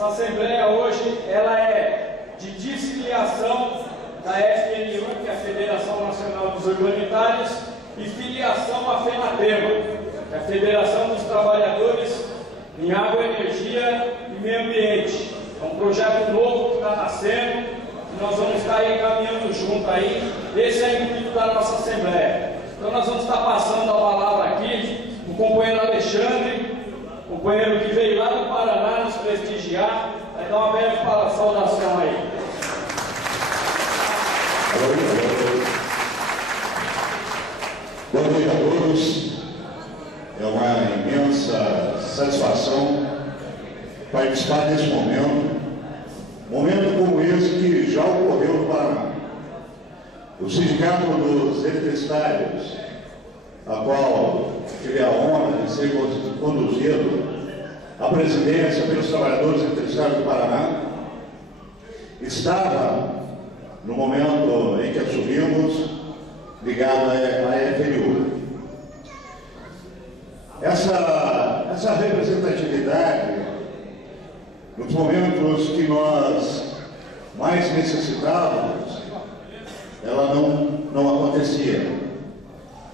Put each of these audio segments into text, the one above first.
Essa Assembleia hoje ela é de desfiliação da FNU, que é a Federação Nacional dos Urbanitários, e filiação à FENATEMA, que é a Federação dos Trabalhadores em Água, Energia e Meio Ambiente. É um projeto novo que está nascendo, que nós vamos estar encaminhando junto aí. Esse é o intuito da nossa Assembleia. Então nós vamos estar passando a palavra aqui para o companheiro Alexandre, companheiro que veio lá do Paraná nos prestigiar, vai dar uma breve saudação aí. Boa noite a todos. É uma imensa satisfação participar desse momento como esse que já ocorreu no Paraná. O Sindicato dos Eletricitários, a qual tive a honra de ser conduzido à presidência pelos trabalhadores eletricitários do Paraná, estava, no momento em que assumimos, ligado à FNU. Essa representatividade, nos momentos que nós mais necessitávamos, ela não acontecia.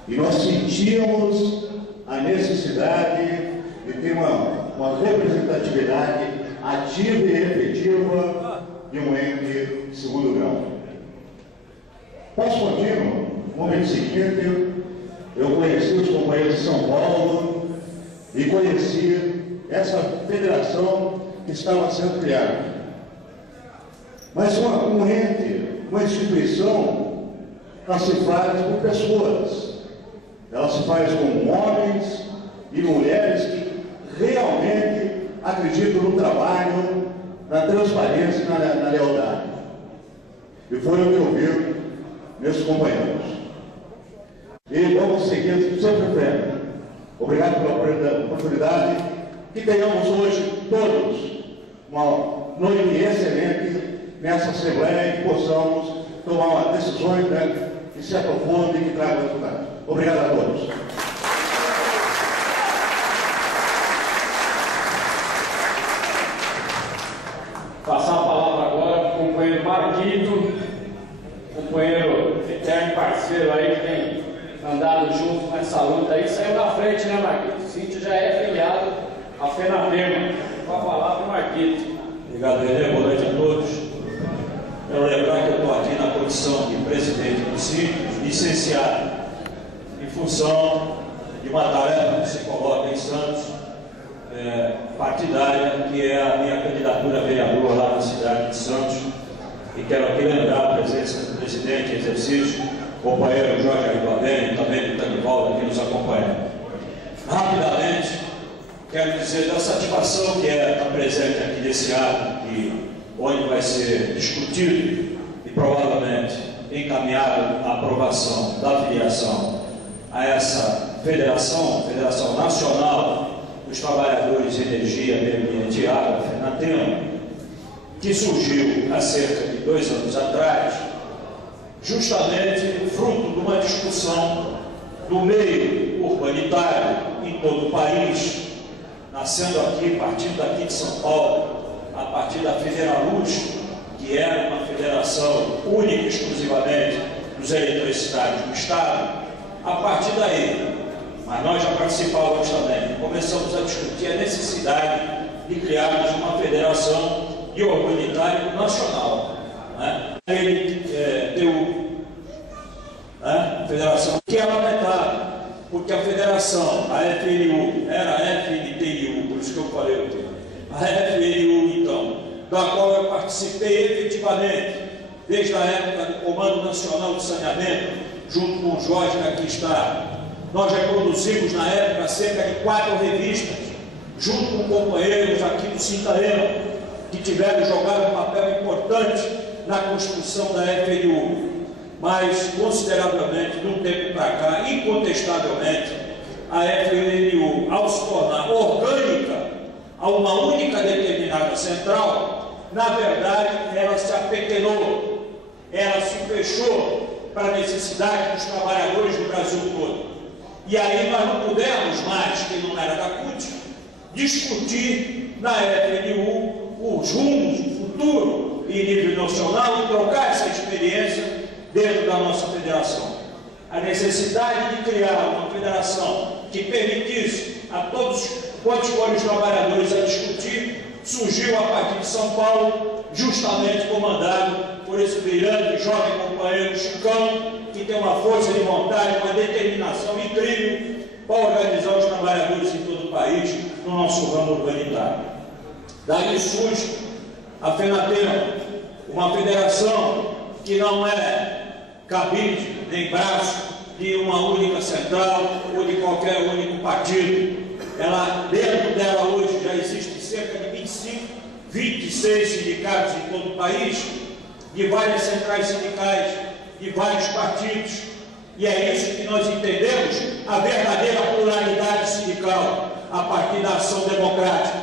E nós sentíamos a necessidade de ter uma representatividade ativa e efetiva de um ente de segundo grau. Posso continuar? No momento seguinte, eu conheci os companheiros de São Paulo e conheci essa federação que estava sendo criada. Mas um ente, uma instituição, ela se faz por pessoas. Ela se faz com homens e mulheres que realmente acreditam no trabalho, na transparência e na lealdade. E foi o que eu vi meus companheiros. E vamos seguir sempre em frente. Obrigado pela oportunidade. Que tenhamos hoje todos uma noite excelente nessa Assembleia e que possamos tomar decisões que se aprofundem e que tragam resultados. Obrigado a todos. Passar a palavra agora para o companheiro Marquito, companheiro eterno parceiro aí que tem andado junto nessa luta aí, saiu na frente, né, Marquito? O Cíntia já é filiado à FENATEMA. Com a palavra, Marquito. Obrigado, Renê. Boa noite a todos. Quero lembrar que eu estou aqui na condição de presidente do síndico, licenciado, em função de uma tarefa que se coloca em Santos, partidária, que é a minha candidatura a vereador lá na cidade de Santos. E quero aqui lembrar a presença do presidente em exercício, companheiro Jorge Arribavene, também do Tanivaldo aqui nos acompanhando. Rapidamente, quero dizer da satisfação que é estar presente aqui nesse ato, onde vai ser discutido e provavelmente encaminhado a aprovação da filiação a essa Federação Nacional dos Trabalhadores de Energia, Meio Ambiente e Água, FENATEMA, que surgiu há cerca de 2 anos atrás, justamente fruto de uma discussão do meio urbanitário em todo o país, nascendo aqui, partindo daqui de São Paulo, a partir da Federaluz, que era uma federação única e exclusivamente dos eletricitários do Estado. A partir daí, mas nós já participávamos também, começamos a discutir a necessidade de criarmos uma federação de urbanitário nacional. Ele deu a federação, que é lamentável, porque a federação, a FNU, era a FNTU, por isso que eu falei o termo. A FNU, então, da qual eu participei efetivamente, desde a época do Comando Nacional de Saneamento, junto com o Jorge, que aqui está. Nós já produzimos, na época, cerca de 4 revistas, junto com companheiros aqui do Sintaema, que tiveram jogado um papel importante na construção da FNU. Mas, consideravelmente, de um tempo para cá, incontestavelmente, a FNU, ao se tornar orgânica a uma única determinada central, na verdade, ela se apequenou, ela se fechou para a necessidade dos trabalhadores do Brasil todo. E aí nós não pudemos mais, que não era da CUT, discutir na FNU emocional e trocar essa experiência dentro da nossa federação. A necessidade de criar uma federação que permitisse a todos quantos forem os trabalhadores a discutir surgiu a partir de São Paulo, justamente comandado por esse brilhante jovem companheiro Chicão, que tem uma força de vontade, uma determinação incrível para organizar os trabalhadores em todo o país no nosso ramo urbanitário. Daí surge a FENATEMA, uma federação que não é cabide nem braço de uma única central ou de qualquer único partido. Ela, dentro dela hoje já existe cerca de 26 sindicatos em todo o país, de várias centrais sindicais, de vários partidos, e é isso que nós entendemos a verdadeira pluralidade sindical a partir da ação democrática.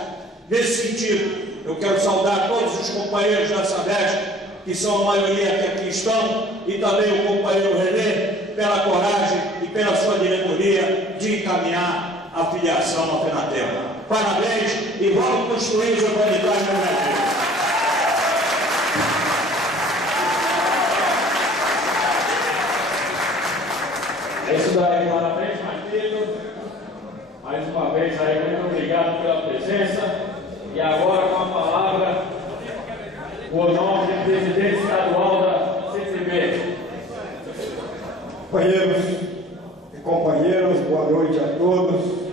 Nesse sentido, eu quero saudar todos os companheiros da Sabesp, que são a maioria que aqui estão, e também o companheiro René, pela coragem e pela sua diretoria de encaminhar a filiação à FENATEMA. Parabéns e vamos construir os urbanitários no Brasil. É isso daí, parabéns, Marquito. Mais uma vez aí, muito obrigado pela presença. E agora com a palavra, o nome do presidente estadual da CTB. Companheiros e companheiras, boa noite a todos.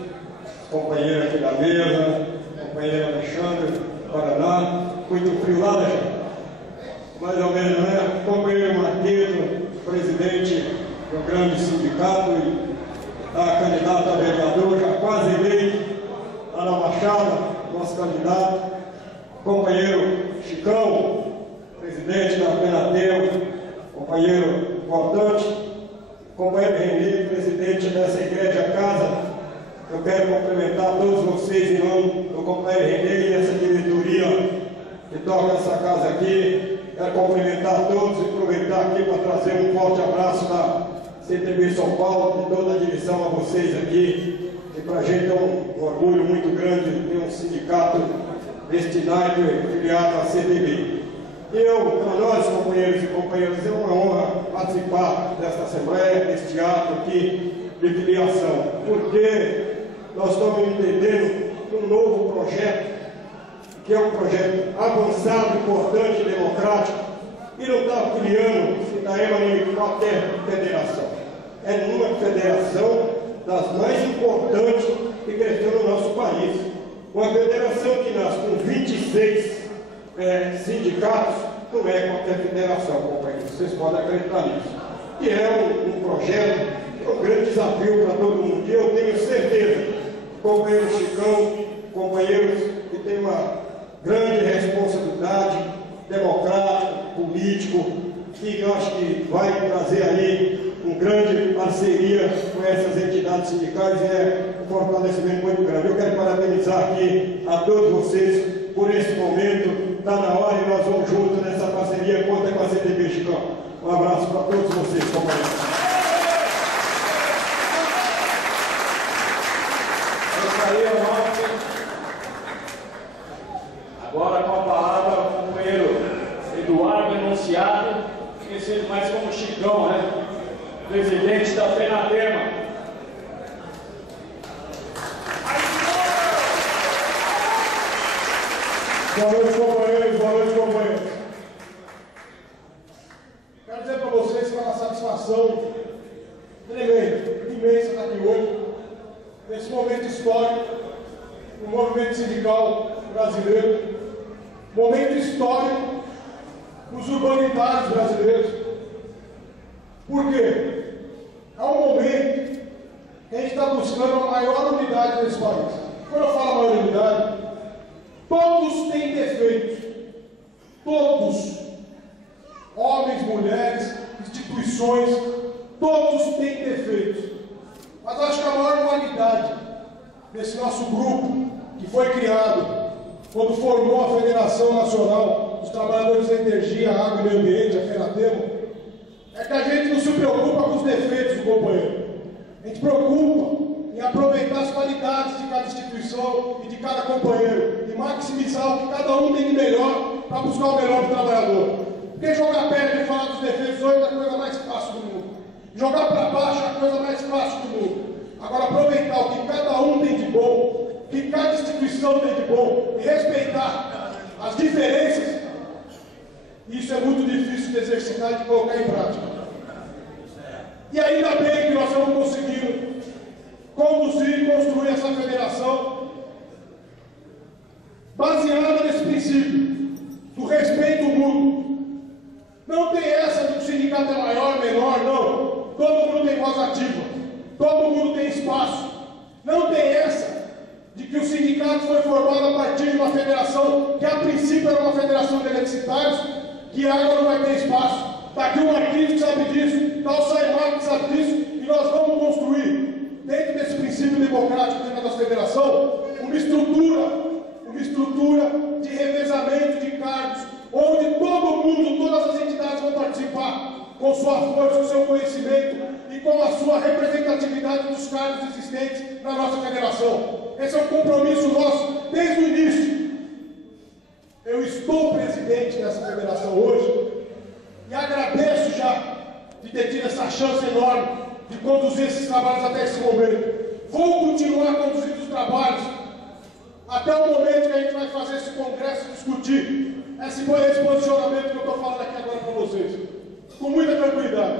Companheiro aqui da mesa, companheiro Alexandre, Paraná. Muito frio lá, Alexandre? Mais ou menos, né? Companheiro Marquito, presidente do grande sindicato e a candidata a vereador, já quase eleito, lá na Baixada, nosso candidato. Companheiro Chicão, presidente da FENATEMA, companheiro importante. Companheiro Renê, presidente dessa igreja casa. Eu quero cumprimentar todos vocês em nome do companheiro Renê e essa diretoria que toca essa casa aqui. Quero cumprimentar todos e aproveitar aqui para trazer um forte abraço da CTB São Paulo, de toda a direção a vocês aqui. E para a gente é um orgulho muito grande ter um sindicato destinado e filiado à CTB. Para nós, companheiros e companheiras, é uma honra participar desta Assembleia, deste ato aqui de filiação, porque nós estamos entendendo um novo projeto, que é um projeto avançado, importante, democrático, e não está filiando Itaema em qualquer federação. É numa federação das mais importantes que cresceu no nosso país. Uma federação que nasce com 26 sindicatos, não é qualquer federação, companheiros, vocês podem acreditar nisso. E é um projeto, um grande desafio para todo mundo, e eu tenho certeza, companheiro Chicão, companheiros que têm uma grande responsabilidade democrática, político, que eu acho que vai trazer aí uma grande parceria com essas entidades sindicais, é um fortalecimento muito grande. Eu quero parabenizar aqui a todos vocês por esse momento. Está na hora e nós vamos juntos nessa parceria. Conta com a CTB, Chicão. Um abraço para todos vocês, companheiros. Agora com a palavra o companheiro Eduardo Enunciado, conhecido mais como Chicão, né? Presidente da FENATEMA. Boa noite, companheiros. Boa noite, companheiros. Quero dizer para vocês que é uma satisfação tremenda, imensa estar aqui hoje, nesse momento histórico, no movimento sindical brasileiro, momento histórico nos urbanitários brasileiros. Por quê? É um momento que a gente está buscando a maior unidade desse país. Quando eu falo maior unidade, todos têm defeitos. Todos. Homens, mulheres, instituições, todos têm defeitos. Mas eu acho que a maior qualidade desse nosso grupo, que foi criado quando formou a Federação Nacional dos Trabalhadores da Energia, Água e Meio Ambiente, a FENATEMA, é que a gente não se preocupa com os defeitos do companheiro. A gente preocupa em aproveitar as qualidades de cada instituição e de cada companheiro, e maximizar o que cada um tem de melhor para buscar o melhor do trabalhador. Porque jogar pedra e falar dos defeitos hoje é a coisa mais fácil do mundo. Jogar para baixo é a coisa mais fácil do mundo. Agora, aproveitar o que cada um tem de bom, o que cada instituição tem de bom, e respeitar as diferenças, isso é muito difícil de exercitar e de colocar em prática. E ainda bem que nós estamos conseguindo conduzir e construir essa federação baseada nesse princípio do respeito mútuo. Não tem essa de que o sindicato é maior, menor, não. Todo mundo tem voz ativa, todo mundo tem espaço. Não tem essa de que o sindicato foi formado a partir de uma federação que a princípio era uma federação de eletricitários, que agora não vai ter espaço. Está aqui o Marquinhos que sabe disso, está o Saimar que sabe disso, e nós vamos construir, dentro desse princípio democrático dentro da federação, uma estrutura de revezamento de cargos, onde todo mundo, todas as entidades vão participar com sua força, com seu conhecimento e com a sua representatividade dos cargos existentes na nossa federação. Esse é um compromisso nosso desde o início. Eu estou presidente dessa federação hoje e agradeço já de ter tido essa chance enorme de conduzir esses trabalhos até esse momento. Vou continuar conduzindo os trabalhos até o momento que a gente vai fazer esse congresso e discutir esse posicionamento que eu estou falando aqui agora para vocês, com muita tranquilidade.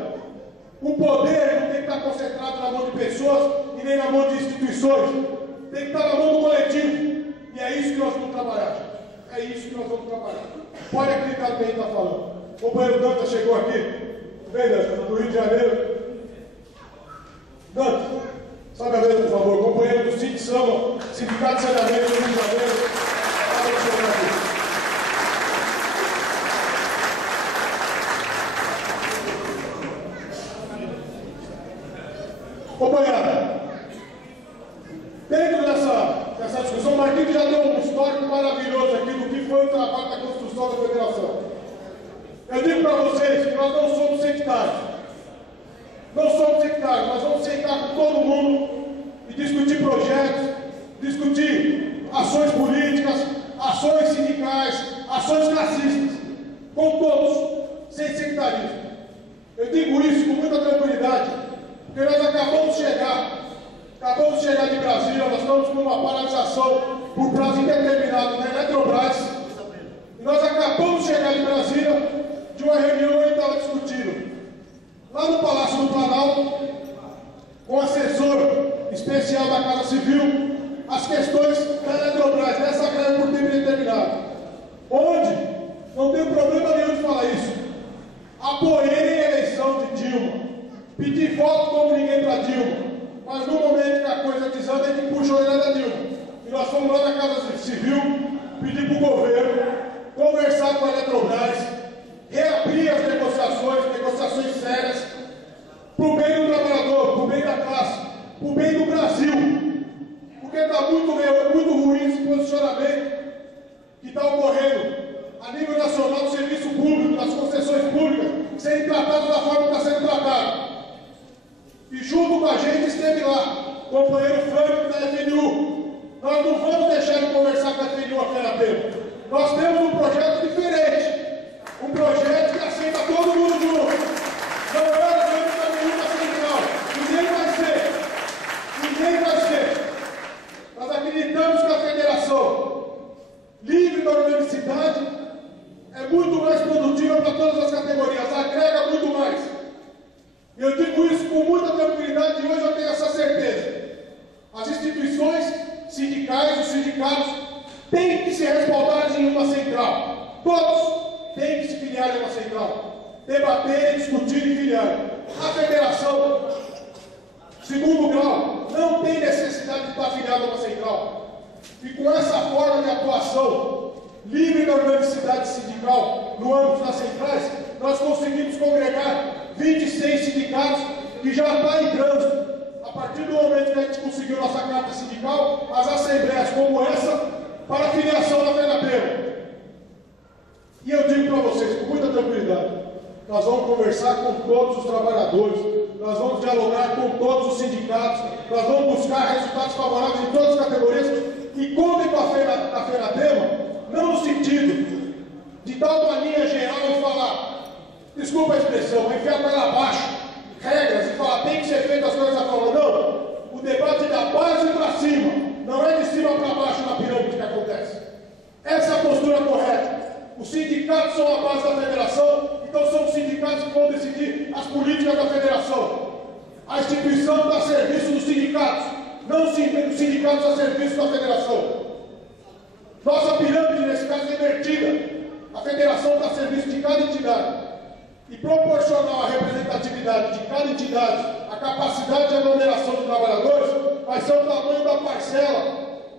O poder não tem que estar concentrado na mão de pessoas e nem na mão de instituições, tem que estar na mão do coletivo, e é isso que nós vamos trabalhar, gente. É isso que nós vamos trabalhar. Pode acreditar no que a gente está falando. O companheiro Dantas chegou aqui, vem Dantas, do Rio de Janeiro. Dantas, sobe a mesa, por favor, companheiro do Sindicato de Saneamento do Rio de Janeiro. Pode chegar aqui. Companheirada, dentro dessa discussão, o Marquinhos já deu um histórico maravilhoso aqui do que foi o trabalho da construção da federação. Eu digo para vocês que nós não somos sectários. Não somos sectários, nós vamos sentar com todo mundo e discutir projetos, discutir ações políticas, ações sindicais, ações classistas, com todos, sem sectarismo. Eu digo isso com muita tranquilidade, porque nós acabamos de chegar de Brasília, nós estamos com uma paralisação por prazo indeterminado na Eletrobras, e nós acabamos de chegar de Brasília de uma reunião onde estava discutindo, lá no Palácio do Planalto, com o assessor especial da Casa Civil, as questões da Eletrobras, dessa greve por tempo indeterminado, onde não tem problema nenhum de falar isso. Apoiei a eleição de Dilma, pedi voto como ninguém para Dilma, mas no momento que a coisa desanda, a gente puxa a orelha da Dilma. E nós fomos lá na Casa Civil, pedir para o governo conversar com a Eletrobras, reabrir as negociações sérias, para o bem do trabalhador, para o bem da classe, para o bem do Brasil. Porque está muito ruim esse posicionamento que está ocorrendo a nível nacional do serviço público, das concessões públicas, serem tratados da forma que está sendo tratado. E junto com a gente esteve lá, o companheiro Franco da FNU. Nós não vamos deixar de conversar com a FNU aqui na Pena. Nós temos um projeto diferente. Um projeto que aceita todo mundo junto. Não é dentro da nenhuma central. Ninguém vai ser. Nós acreditamos que a federação livre da universidade é muito mais produtiva para todas as categorias, agrega muito mais. Eu digo isso com muita tranquilidade e hoje eu tenho essa certeza. As instituições sindicais, os sindicatos, têm que se respaldar em uma central. Todos têm que se filiar em uma central. Debater, discutir e filiar. A federação, segundo grau, não tem necessidade de estar filiada a uma central. E com essa forma de atuação livre da organicidade sindical no âmbito das centrais, nós conseguimos congregar 26 sindicatos que já está em trânsito. A partir do momento que a gente conseguiu nossa carta sindical, as assembleias como essa, para a filiação da FENAPEMA. E eu digo para vocês, com muita tranquilidade, nós vamos conversar com todos os trabalhadores, nós vamos dialogar com todos os sindicatos, nós vamos buscar resultados favoráveis em todas as categorias e contem com a FENAPEMA, não no sentido de dar uma linha geral e falar desculpa a expressão, mas enfiar para abaixo regras e falar tem que ser feito as coisas da forma. Não, o debate é da base para cima, não é de cima para baixo na pirâmide que acontece. Essa é a postura correta. Os sindicatos são a base da federação, então são os sindicatos que vão decidir as políticas da federação. A instituição está a serviço dos sindicatos, não os sindicatos a serviço da federação. Nossa pirâmide, nesse caso, é invertida. A federação está a serviço de cada entidade. E proporcional à representatividade de cada entidade, a capacidade de aglomeração de trabalhadores, vai ser o tamanho da parcela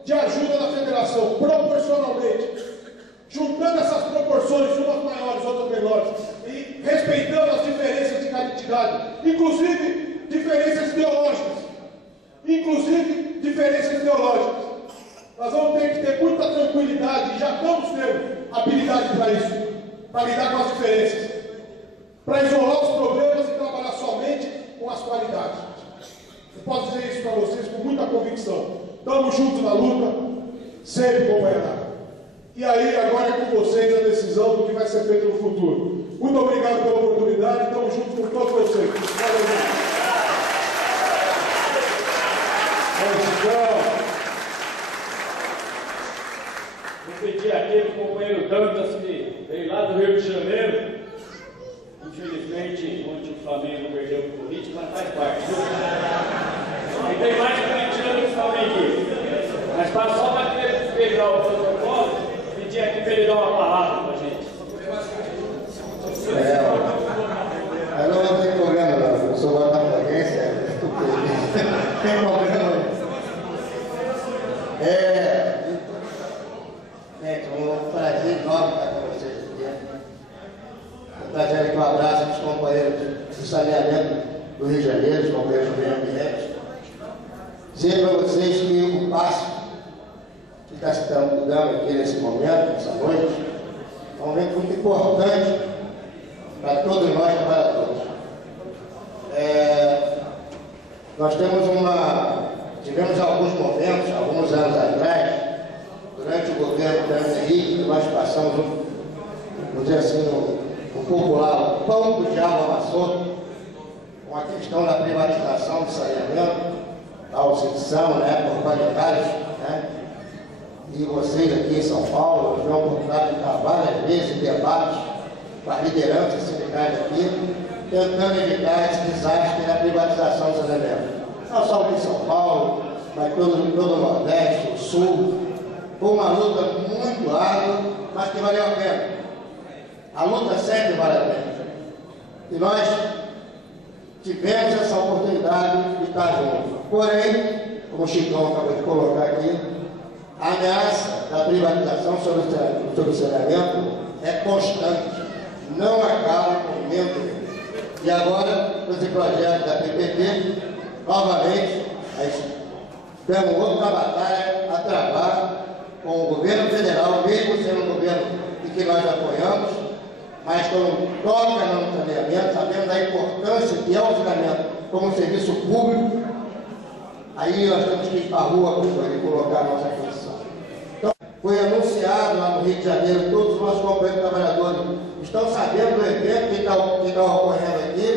de ajuda da federação, proporcionalmente. Juntando essas proporções, umas maiores, outras menores, e respeitando as diferenças de cada entidade, inclusive diferenças ideológicas. Nós vamos ter que ter muita tranquilidade, e já estamos tendo habilidade para isso, para lidar com as diferenças, para isolar os problemas e trabalhar somente com as qualidades. Eu posso dizer isso para vocês com muita convicção. Estamos juntos na luta, sempre, companheirada. E aí, agora é com vocês a decisão do que vai ser feito no futuro. Muito obrigado pela oportunidade, estamos juntos com todos vocês. Valeu, gente. Vou pedir aqui para o companheiro Dantas, que veio lá do Rio de Janeiro. Infelizmente, ontem o Flamengo perdeu o político, mas faz parte. E tem mais corintiano que Flamengo. Mas só para pegar o protocolo, pedir aqui para ele dar uma palavra para a gente. Não tem problema, não. Eu sou botafoguense, não tem problema. Gente, um prazer enorme estar com vocês aqui. Um prazer aqui, um abraço para os companheiros do saneamento do Rio de Janeiro, os companheiros do meio ambiente. Dizer para vocês que o passo que está se dando aqui nesse momento, nessa noite, é um momento muito importante para todos nós trabalhadores. Nós tivemos alguns momentos, alguns anos atrás, durante o governo da Henrique, que nós passamos, vamos dizer assim, no popular, o pão que o diabo amassou, com a questão da privatização do saneamento, da auxiliação, por qualidades, e vocês aqui em São Paulo, eu tive a oportunidade de estar várias vezes em debates com as lideranças sindicais aqui, tentando evitar esse desastre da privatização do saneamento. Não só aqui em São Paulo, mas todo o Nordeste, o Sul. Foi uma luta muito árdua, mas que valeu a pena. A luta sempre vale a pena. E nós tivemos essa oportunidade de estar juntos. Porém, como o Chicão acabou de colocar aqui, a ameaça da privatização sobre o saneamento é constante. Não acaba com o momento. E agora, com esse projeto da PPP, novamente, temos outra batalha a travar com o governo federal, mesmo sendo um governo que nós apoiamos, mas quando toca no saneamento, sabemos da importância que é o saneamento como um serviço público, aí nós temos que ir para a rua e colocar a nossa posição. Então, foi anunciado lá no Rio de Janeiro, todos os nossos companheiros trabalhadores estão sabendo do evento que está ocorrendo aqui,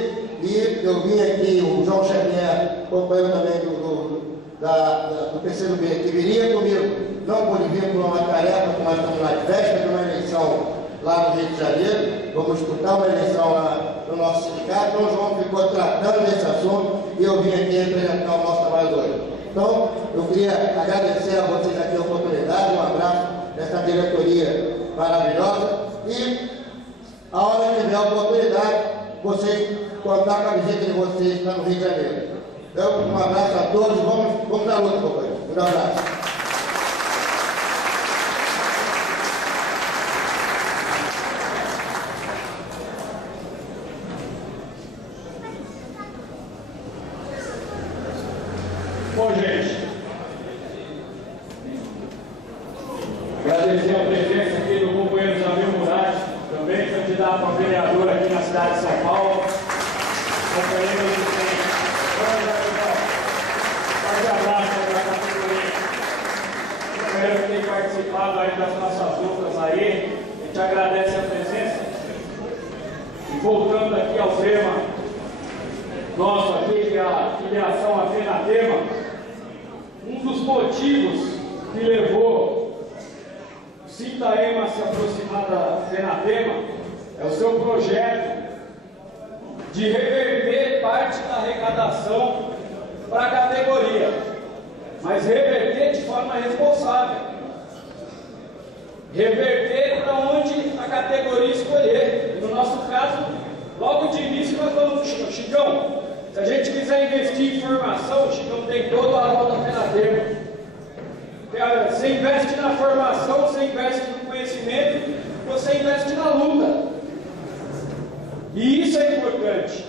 e eu vim aqui, o João Xavier, companheiro também do PCdoB, que viria comigo, não pôde vir por uma tarefa, porque nós estamos na véspera de uma eleição lá no Rio de Janeiro, vamos disputar uma eleição lá no nosso sindicato, então o João ficou tratando desse assunto e eu vim aqui representar o nosso trabalhador. Então, eu queria agradecer a vocês aqui a oportunidade, um abraço dessa diretoria maravilhosa e a hora que tiver a oportunidade, vocês contar com a visita de vocês lá no Rio de Janeiro. Então, um abraço a todos, vamos à luta, companheiro. Um abraço. Bom, gente, agradecer a presença aqui do companheiro Jamil Murat, também candidato a vereador aqui na cidade de São Paulo. Companheiro do centro. Forte abraço para a categoria. Companheiro que tem participado aí das nossas lutas aí, a gente agradece a presença. E voltando aqui ao tema nosso aqui, que é a filiação à FENATEMA, um dos motivos que levou o Sintaema a se aproximar da FENATEMA é o seu projeto de reverter parte da arrecadação para a categoria, mas reverter de forma responsável. Reverter para onde a categoria escolher. E no nosso caso, logo de início nós falamos, Chicão, se a gente quiser investir em formação, o Chicão tem todo a aula da FENATEMA. Você investe na formação, você investe no conhecimento, você investe na luta. E isso é importante.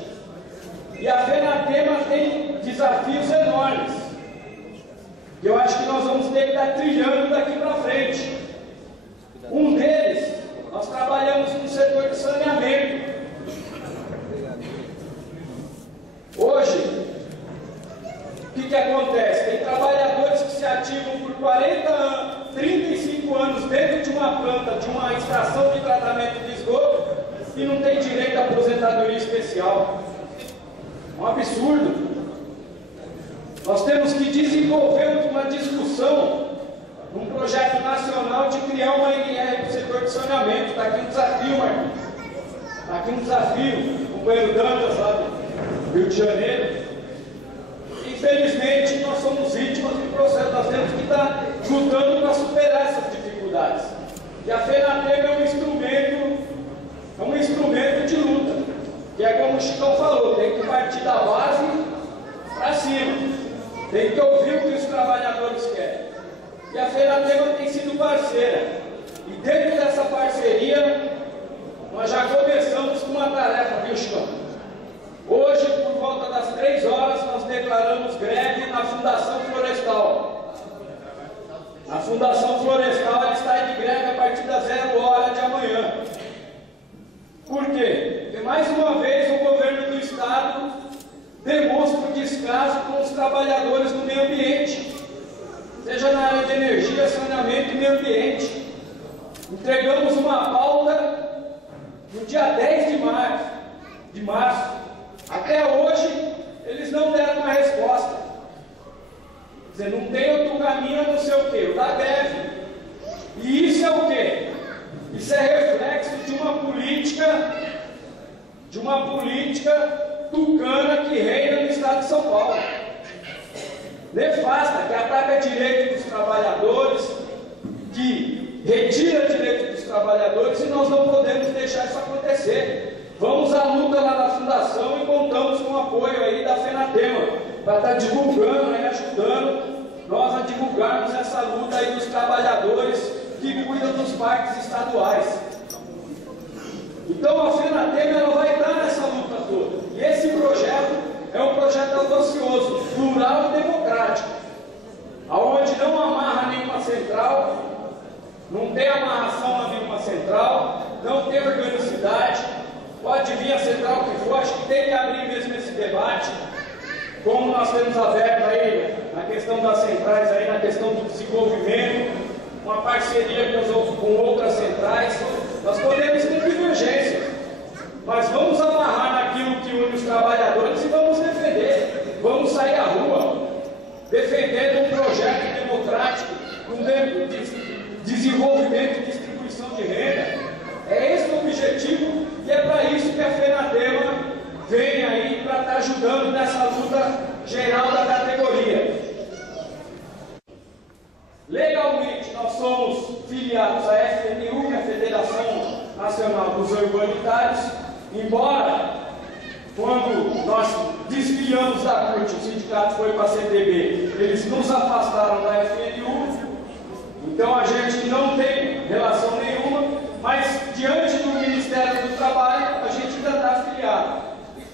E a FENATEMA tem desafios enormes, que eu acho que nós vamos ter que estar trilhando daqui para frente. Um deles, nós trabalhamos no setor de saneamento. Hoje, o que acontece? Tem trabalhadores que se ativam por 40 anos, 35 anos dentro de uma planta, de uma estação de tratamento de esgoto e não tem direito à aposentadoria especial. É um absurdo. Nós temos que desenvolver uma discussão, um projeto nacional de criar uma NR para o setor de saneamento. Está aqui um desafio, Marquinhos. Está aqui um desafio, o companheiro Dantas lá do Rio de Janeiro. Infelizmente, nós somos vítimas do processo, nós temos que estar lutando para superar essas dificuldades. E a FENATEMA é um instrumento de luta, que é como o Chicão falou, tem que partir da base para cima, tem que ouvir o que os trabalhadores querem. E a FENATEMA tem sido parceira, e dentro dessa parceria, nós já começamos com uma tarefa, viu, Chicão? Hoje, por volta das 3 horas, nós declaramos greve na Fundação Florestal. A Fundação Florestal ela está de greve a partir das 0 horas de amanhã. Por quê? Porque, mais uma vez, o governo do Estado demonstra o descaso com os trabalhadores do meio ambiente, seja na área de energia, saneamento e meio ambiente. Entregamos uma pauta no dia 10 de março. Até hoje, eles não deram uma resposta. Quer dizer, não tem outro caminho a não ser o quê? O da greve. E isso é o quê? Isso é reflexo de uma política tucana que reina no estado de São Paulo. Nefasta, que ataca direito dos trabalhadores, que retira direito dos trabalhadores, e nós não podemos deixar isso acontecer. Vamos à luta lá na Fundação e contamos com o apoio aí da FENATEMA, para estar divulgando e ajudando nós a divulgarmos essa luta aí dos trabalhadores que cuidam dos parques estaduais. Então a FENATEMA ela vai estar nessa luta toda. E esse projeto é um projeto audacioso, plural e democrático, aonde não amarra nenhuma central, não tem amarração a nenhuma central, não tem organicidade. Pode vir a central que for, acho que tem que abrir mesmo esse debate, como nós temos aberto aí na questão das centrais, aí na questão do desenvolvimento, uma parceria com outras centrais. Nós podemos ter divergências, mas vamos amarrar naquilo que une os trabalhadores e vamos defender. Vamos sair à rua, defendendo um projeto democrático, um desenvolvimento e distribuição de renda. É esse o objetivo e é para isso que a FENATEMA vem aí para estar ajudando nessa luta geral da categoria. Legalmente, nós somos filiados à FNU, que é a Federação Nacional dos Urbanitários, embora, quando nós desviamos da CUT, o sindicato foi para a CTB, eles nos afastaram da FNU, então a gente não tem relação nenhuma, mas diante do Ministério do Trabalho, a gente ainda está afiliado.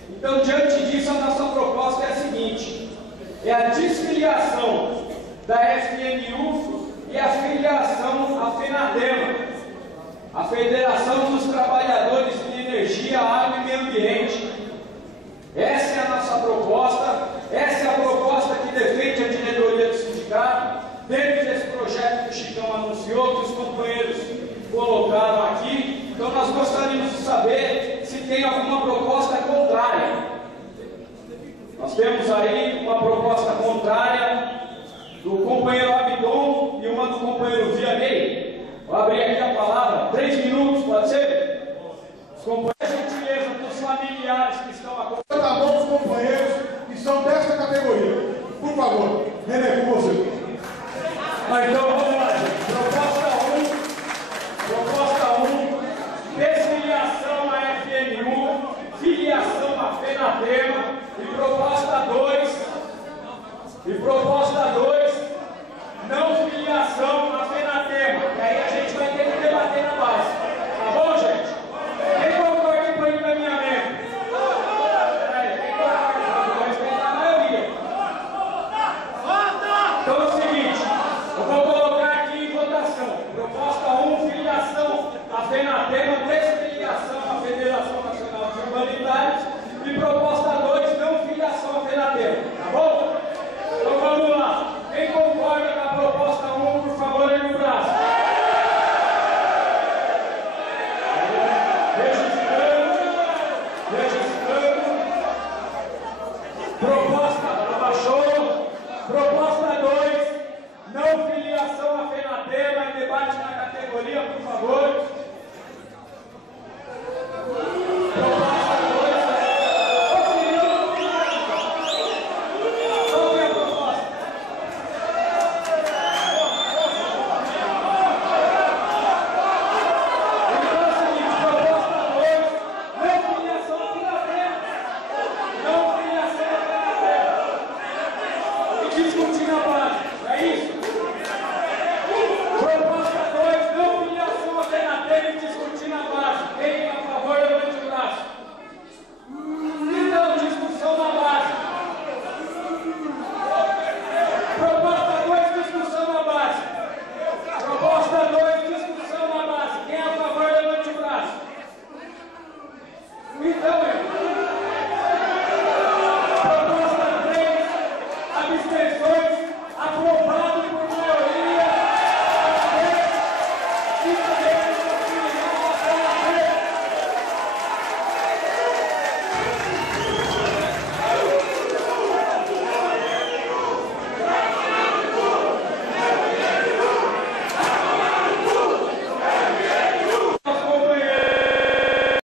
Então, diante disso, a nossa proposta é a seguinte: é a desfiliação da FNU e a filiação à FENATEMA, a Federação dos Trabalhadores de Energia, Água e Meio Ambiente. Essa é a nossa proposta, essa é a proposta que defende a diretoria do sindicato, dentro desse projeto que o Chicão anunciou, que os companheiros colocaram aqui. Então nós gostaríamos de saber se tem alguma Nós temos aí uma proposta contrária do companheiro Abdon e uma do companheiro Vianney. Vou abrir aqui a palavra, 3 minutos, pode ser? Os companheiros, gentileza dos familiares que estão acompanhando. A mão dos companheiros que são desta categoria. Por favor, René, com você. Então vamos lá, gente. Proposta 1, desfiliação à FNU, filiação à FENATEMA. E proposta 2, não filiação à FENATEMA. E aí a gente vai ter que debater na base. Tá bom, gente? Quem concorda com o encaminhamento? Quem concorda? Eu vou respeitar a maioria. Então é o seguinte, eu vou colocar aqui em votação. Proposta 1, filiação à FENATEMA, desfiliação à Federação Nacional dos Humanitários. E proposta 2, não filiação à FENATEMA. Tá bom? Então vamos lá. Quem concorda com a proposta 1, por favor, ergue o braço. Registrando. Proposta, abaixou. Proposta 2, não filiação à FENATEMA. Em debate na categoria, por favor. Proposta 3, abstenções, aprovado.